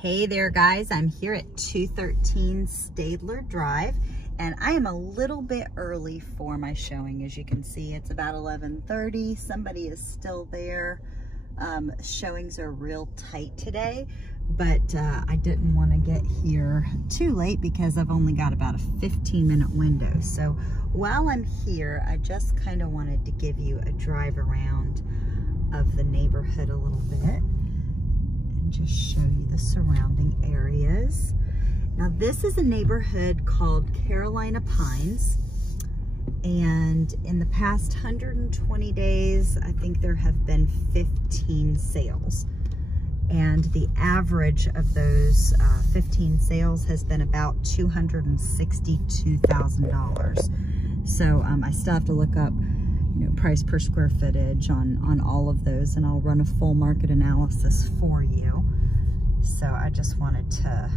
Hey there guys, I'm here at 213 Strader Drive and I am a little bit early for my showing. As you can see, it's about 11:30. Somebody is still there. Showings are real tight today, but I didn't want to get here too late because I've only got about a 15-minute window. So while I'm here, I just kind of wanted to give you a drive around of the neighborhood a little bit. Just show you the surrounding areas. Now this is a neighborhood called Carolina Pines, and in the past 120 days I think there have been 15 sales, and the average of those 15 sales has been about $262,000. So I still have to look up price per square footage on all of those, and I'll run a full market analysis for you. So I just wanted to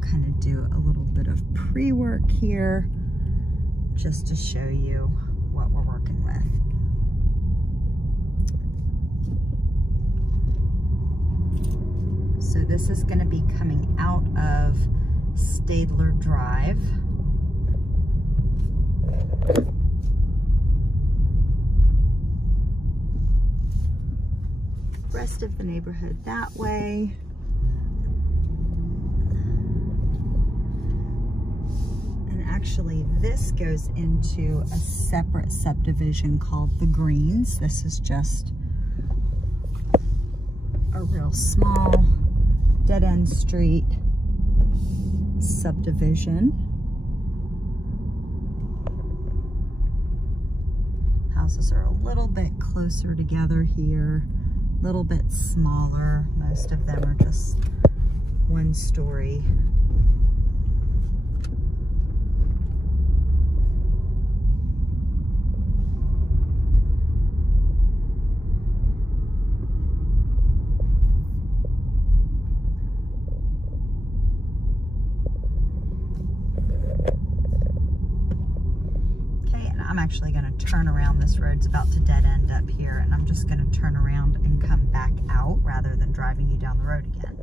kind of do a little bit of pre-work here just to show you what we're working with. So this is going to be coming out of Strader Drive. Rest of the neighborhood that way. And actually this goes into a separate subdivision called the Greens. This is just a real small dead-end street subdivision. Houses are a little bit closer together here. Little bit smaller. Most of them are just one story. I'm actually going to turn around. This road's about to dead end up here, and I'm just going to turn around and come back out rather than driving you down the road again.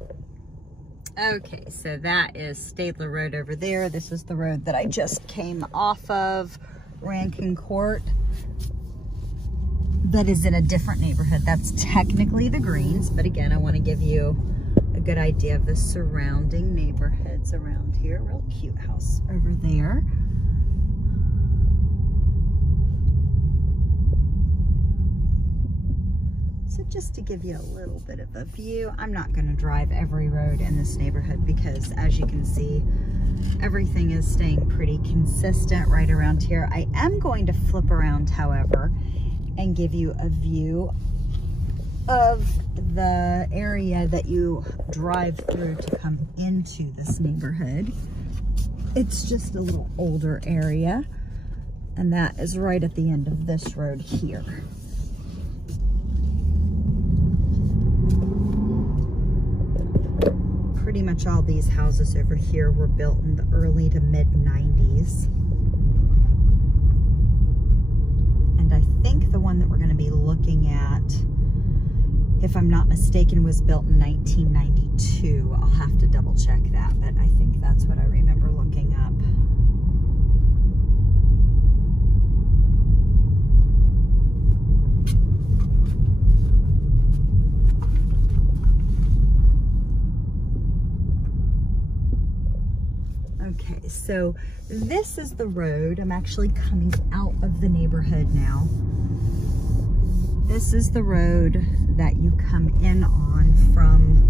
Okay, so that is Strader Road over there. This is the road that I just came off of, Rankin Court. That is in a different neighborhood. That's technically the Greens, but again, I want to give you a good idea of the surrounding neighborhoods around here. Real cute house over there. So just to give you a little bit of a view, I'm not going to drive every road in this neighborhood because, as you can see, everything is staying pretty consistent right around here. I am going to flip around, however, and give you a view of the area that you drive through to come into this neighborhood. It's just a little older area, and that is right at the end of this road here. Pretty much all these houses over here were built in the early to mid 90s. And I think the one that we're going to be looking at, if I'm not mistaken, was built in 1992. I'll have to double check that, but I think that's what I remember looking up. Okay, so this is the road. I'm actually coming out of the neighborhood now. This is the road that you come in on from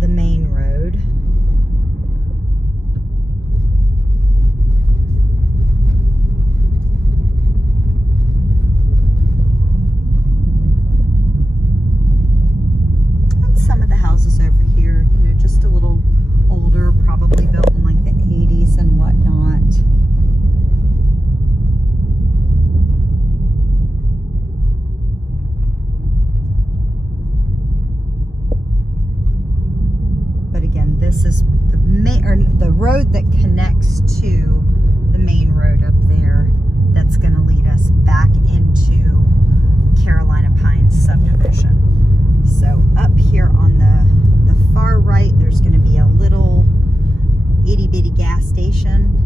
the main road. And some of the houses over here, just a little older, probably built in like the 80s and whatnot. But again, this is the road that connects to the main road up there. That's going to lead us back into Carolina Pines subdivision. So up here on the far right, there's going to be a gas station.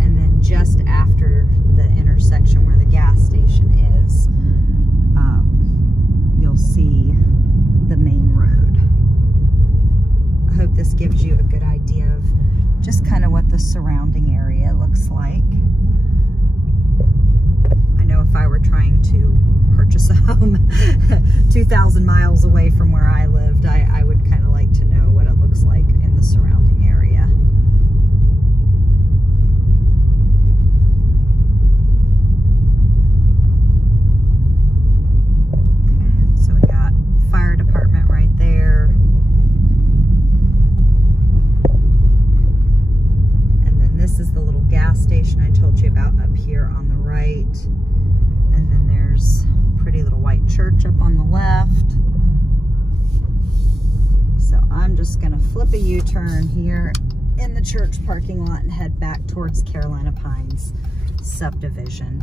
And then just after the intersection where the gas station is, you'll see the main road. I hope this gives you a good idea of just kind of what the surrounding area looks like. I know if I were trying to purchase a home 2,000 miles away from where I lived, I would kind of like to know what it looks like in the surrounding area. Okay, so we got fire department right there. And then this is the little gas station I told you about up here on the right. And then there's a pretty little white church up on the left. So I'm just gonna flip a U-turn here in the church parking lot and head back towards Carolina Pines subdivision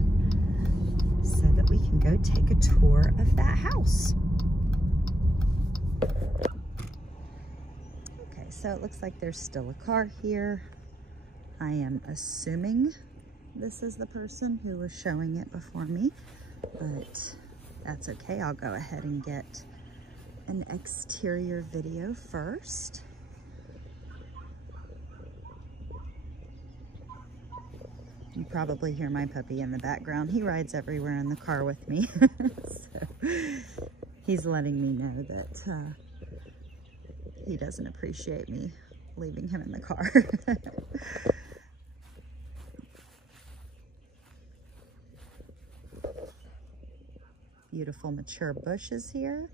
so that we can go take a tour of that house. Okay, so it looks like there's still a car here. I am assuming this is the person who was showing it before me, but that's okay. I'll go ahead and get an exterior video first. You probably hear my puppy in the background. He rides everywhere in the car with me. So he's letting me know that he doesn't appreciate me leaving him in the car. Beautiful mature bushes here.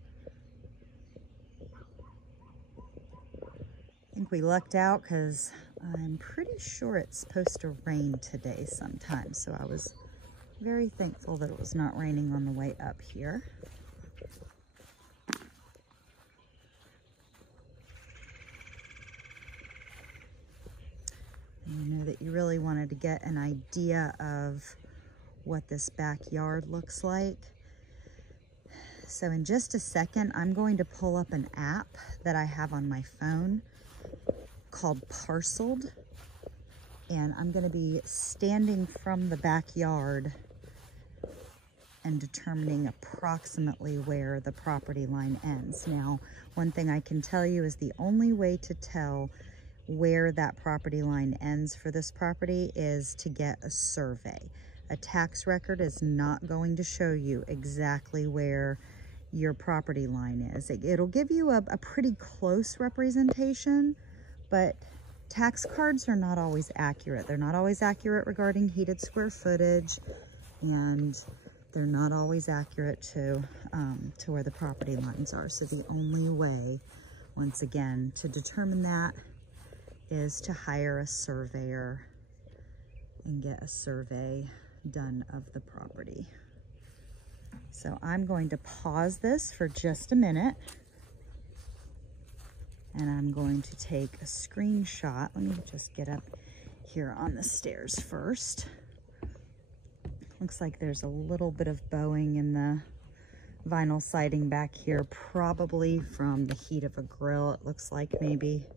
I think we lucked out because I'm pretty sure it's supposed to rain today sometime. So I was very thankful that it was not raining on the way up here. And I know that you really wanted to get an idea of what this backyard looks like. So in just a second, I'm going to pull up an app that I have on my phone called Parceled. And I'm going to be standing from the backyard and determining approximately where the property line ends. Now, one thing I can tell you is the only way to tell where that property line ends for this property is to get a survey. A tax record is not going to show you exactly where your property line is. It'll give you a pretty close representation, but tax cards are not always accurate. They're not always accurate regarding heated square footage, and they're not always accurate to where the property lines are. So the only way, once again, to determine that is to hire a surveyor and get a survey done of the property. So I'm going to pause this for just a minute, and I'm going to take a screenshot. Let me just get up here on the stairs first. Looks like there's a little bit of bowing in the vinyl siding back here, probably from the heat of a grill, it looks like maybe.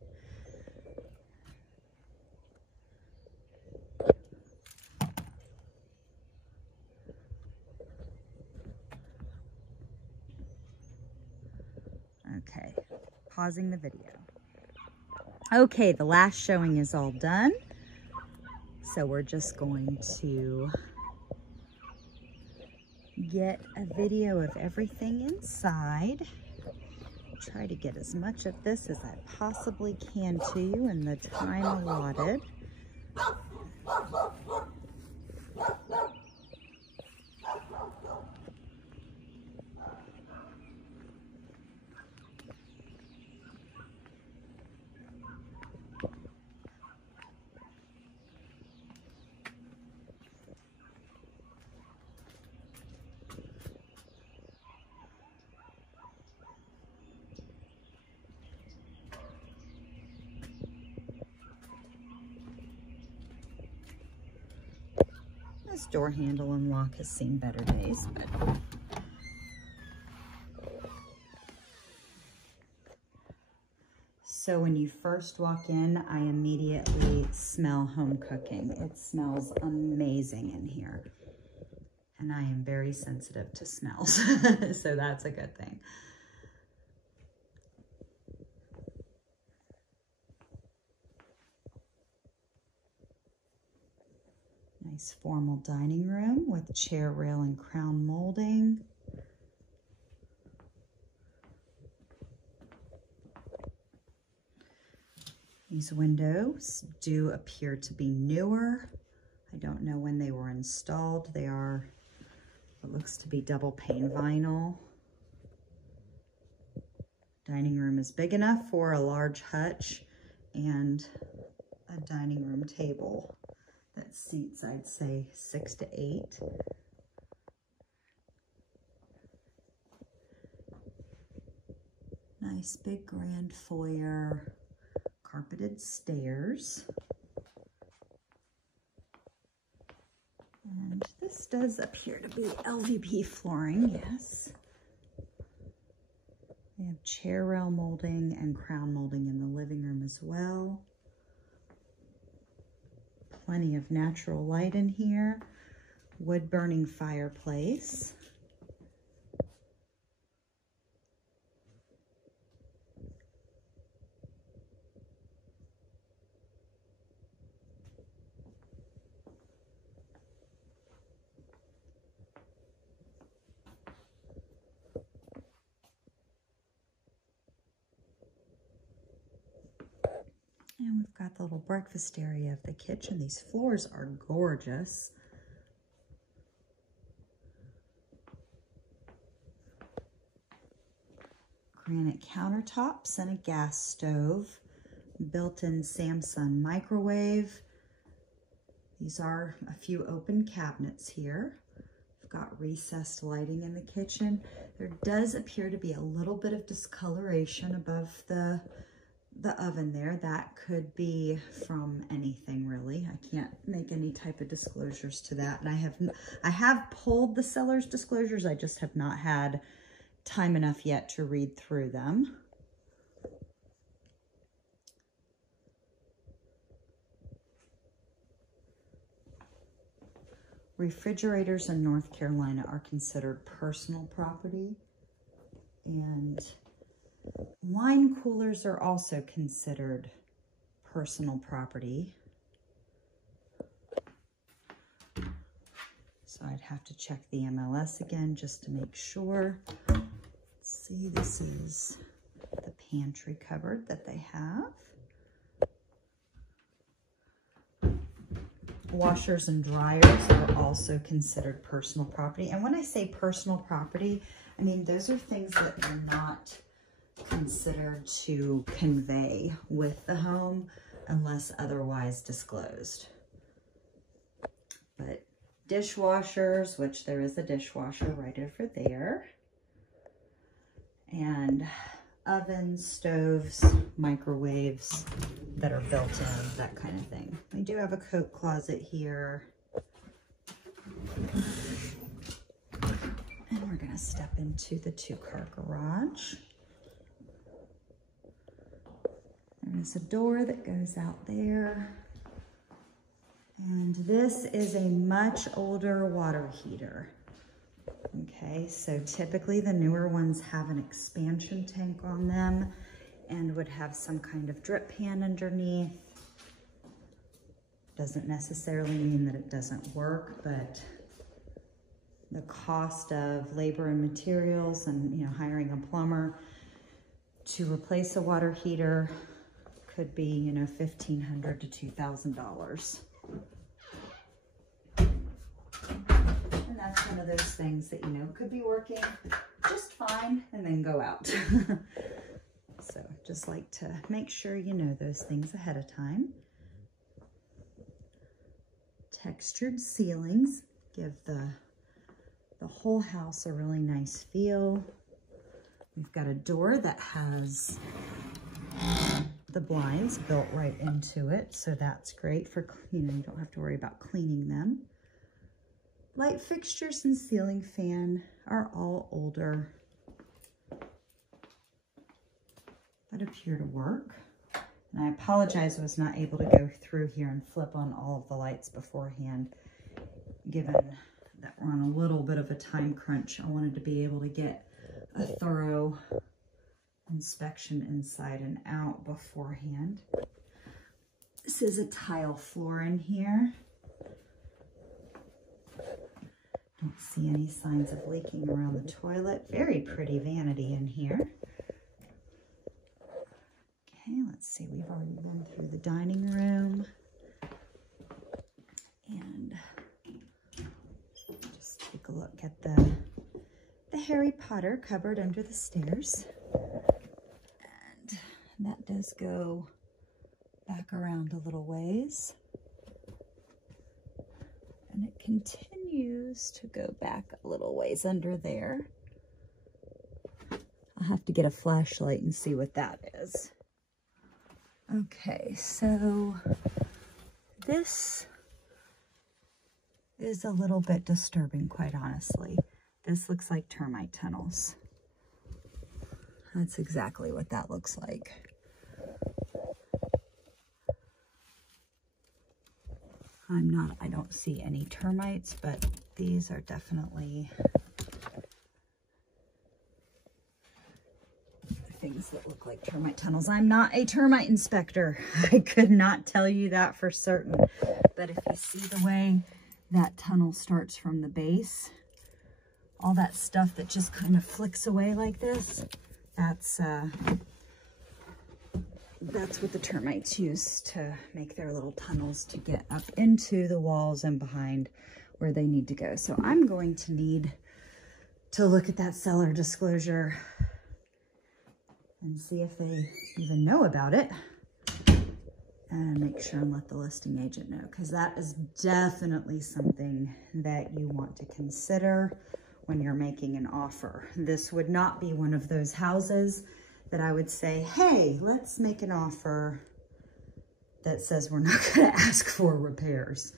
Okay, pausing the video. Okay, the last showing is all done. So we're just going to get a video of everything inside. Try to get as much of this as I possibly can to you in the time allotted. This door handle and lock has seen better days, but So when you first walk in, I immediately smell home cooking. It smells amazing in here. And I am very sensitive to smells, so that's a good thing. Nice formal dining room with chair rail and crown molding. These windows do appear to be newer. I don't know when they were installed. They are, it looks to be double pane vinyl. Dining room is big enough for a large hutch and a dining room table that seats, I'd say, 6 to 8. Nice big grand foyer. Carpeted stairs. And this does appear to be LVP flooring, yes. We have chair rail molding and crown molding in the living room as well. Plenty of natural light in here. Wood burning fireplace. And we've got the little breakfast area of the kitchen. These floors are gorgeous. Granite countertops and a gas stove. Built-in Samsung microwave. These are a few open cabinets here. We've got recessed lighting in the kitchen. There does appear to be a little bit of discoloration above the oven there. That could be from anything really. I can't make any type of disclosures to that. And I have pulled the seller's disclosures. I just have not had time enough yet to read through them. Refrigerators in North Carolina are considered personal property, and wine coolers are also considered personal property. So I'd have to check the MLS again just to make sure. Let's see, this is the pantry cupboard that they have. Washers and dryers are also considered personal property. And when I say personal property, I mean those are things that are not considered to convey with the home unless otherwise disclosed. But dishwashers, which there is a dishwasher right over there, and ovens, stoves, microwaves that are built in, that kind of thing. We do have a coat closet here. And we're gonna step into the 2-car garage. There's a door that goes out there. And this is a much older water heater. Okay, so typically the newer ones have an expansion tank on them and would have some kind of drip pan underneath. Doesn't necessarily mean that it doesn't work, but the cost of labor and materials and, you know, hiring a plumber to replace a water heater could be, you know, $1,500 to $2,000. And that's one of those things that, you know, could be working just fine and then go out. So just like to make sure you know those things ahead of time. Textured ceilings give the whole house a really nice feel. We've got a door that has the blinds built right into it, so that's great for, you know, you don't have to worry about cleaning them. Light fixtures and ceiling fan are all older, but appear to work. And I apologize I was not able to go through here and flip on all of the lights beforehand, given that we're on a little bit of a time crunch. I wanted to be able to get a thorough inspection inside and out beforehand. This is a tile floor in here. Don't see any signs of leaking around the toilet. Very pretty vanity in here. Okay, let's see. We've already been through the dining room. And just take a look at the Harry Potter cupboard under the stairs. And that does go back around a little ways. And it continues to go back a little ways under there. I'll have to get a flashlight and see what that is. Okay, so this is a little bit disturbing, quite honestly. This looks like termite tunnels. That's exactly what that looks like. I don't see any termites, but these are definitely things that look like termite tunnels. I'm not a termite inspector. I could not tell you that for certain. But if you see the way that tunnel starts from the base, all that stuff that just kind of flicks away like this, that's what the termites use to make their little tunnels to get up into the walls and behind where they need to go. So I'm going to need to look at that seller disclosure and see if they even know about it, and make sure and let the listing agent know, because that is definitely something that you want to consider when you're making an offer. This would not be one of those houses that I would say, hey, let's make an offer that says we're not going to ask for repairs.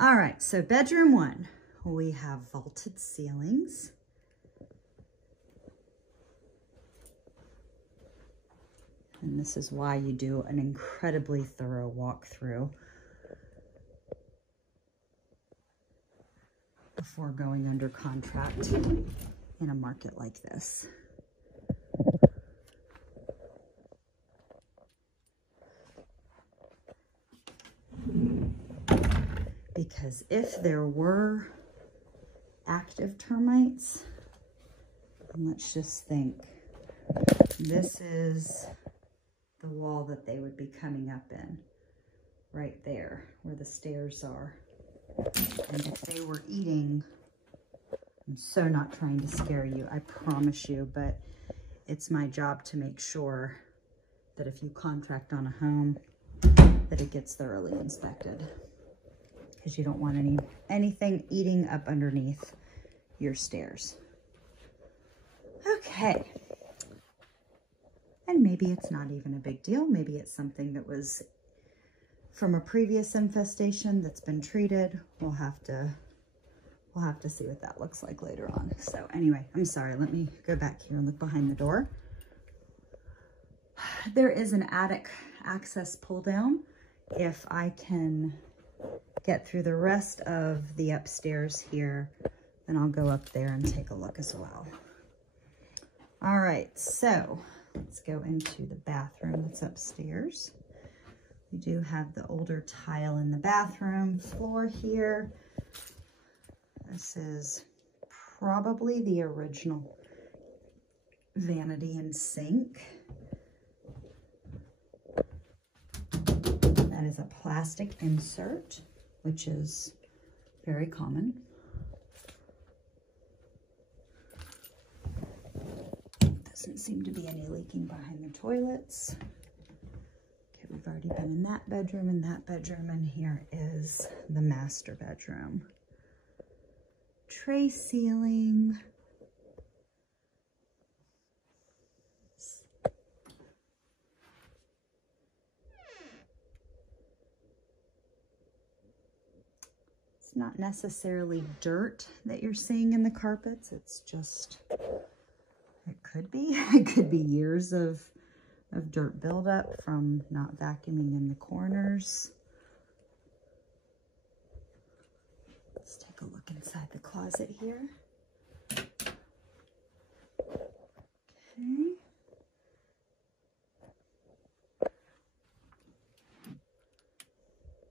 All right, so bedroom 1, we have vaulted ceilings. And this is why you do an incredibly thorough walkthrough before going under contract in a market like this. Because if there were active termites, and let's just think, this is the wall that they would be coming up in, right there where the stairs are. And if they were eating, I'm so not trying to scare you, I promise you, but it's my job to make sure that if you contract on a home, that it gets thoroughly inspected, because you don't want anything eating up underneath your stairs. Okay. And maybe it's not even a big deal. Maybe it's something that was from a previous infestation that's been treated. We'll have to see what that looks like later on. So anyway, I'm sorry. Let me go back here and look behind the door. There is an attic access pull down. If I can get through the rest of the upstairs here, then I'll go up there and take a look as well. All right, so let's go into the bathroom that's upstairs. We do have the older tile in the bathroom floor here. This is probably the original vanity and sink. That is a plastic insert, which is very common. Doesn't seem to be any leaking behind the toilets. Okay, we've already been in that bedroom and that bedroom, and here is the master bedroom. Tray ceiling. It's not necessarily dirt that you're seeing in the carpets. It's just, it could be years of dirt buildup from not vacuuming in the corners. Let's take a look inside the closet here. Okay.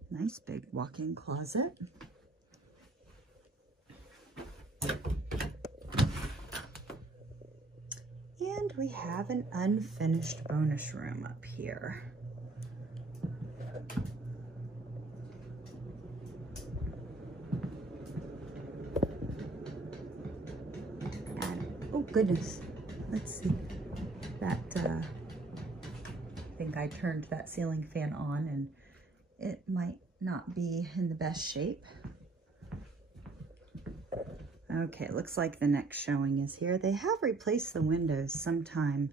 Nice big walk-in closet. And we have an unfinished bonus room up here. And, oh goodness, let's see. That, I think I turned that ceiling fan on and it might not be in the best shape. Okay, it looks like the next showing is here. They have replaced the windows sometime,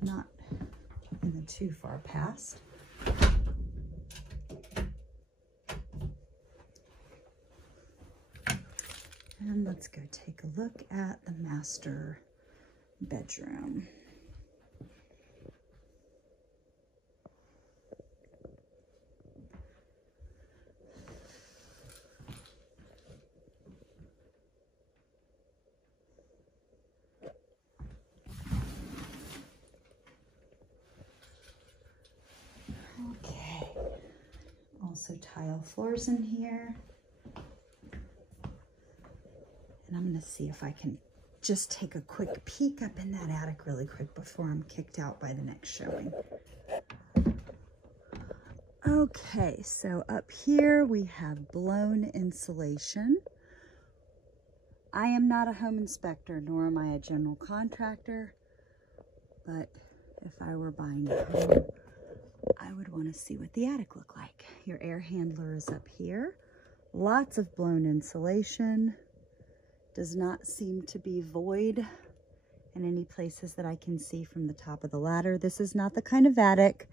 not in the too far past. And let's go take a look at the master bedroom. Okay, also tile floors in here. And I'm gonna see if I can just take a quick peek up in that attic really quick before I'm kicked out by the next showing. Okay, so up here we have blown insulation. I am not a home inspector, nor am I a general contractor, but if I were buying a home, I would want to see what the attic looked like. Your air handler is up here. Lots of blown insulation. Does not seem to be void in any places that I can see from the top of the ladder. This is not the kind of attic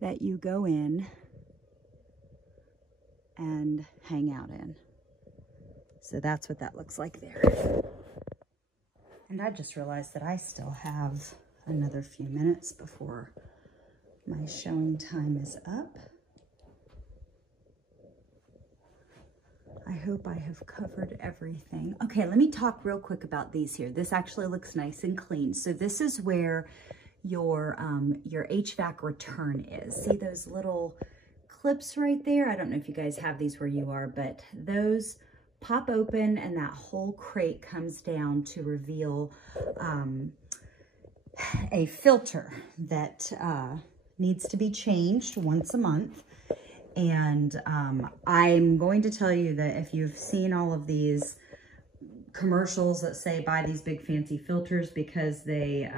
that you go in and hang out in. So that's what that looks like there. And I just realized that I still have another few minutes before my showing time is up. I hope I have covered everything. Okay, let me talk real quick about these here. This actually looks nice and clean. So this is where your HVAC return is. See those little clips right there? I don't know if you guys have these where you are, but those pop open and that whole crate comes down to reveal a filter that needs to be changed once a month. And I'm going to tell you that if you've seen all of these commercials that say buy these big fancy filters because they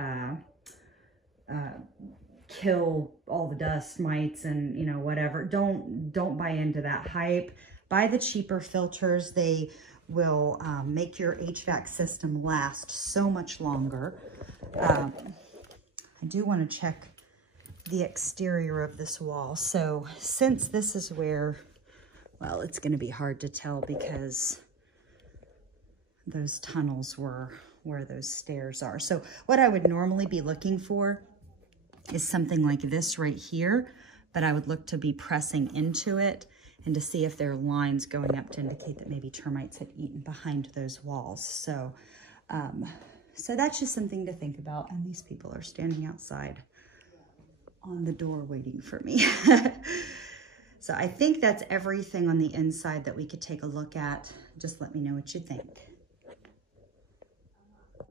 kill all the dust mites and, you know, whatever, don't buy into that hype. Buy the cheaper filters. They will make your HVAC system last so much longer. I do want to check the exterior of this wall. So since this is where, well, it's going to be hard to tell because those tunnels were where those stairs are. So what I would normally be looking for is something like this right here, but I would look to be pressing into it and to see if there are lines going up to indicate that maybe termites had eaten behind those walls. So, so that's just something to think about. And these people are standing outside on the door waiting for me. So I think that's everything on the inside that we could take a look at. Just let me know what you think.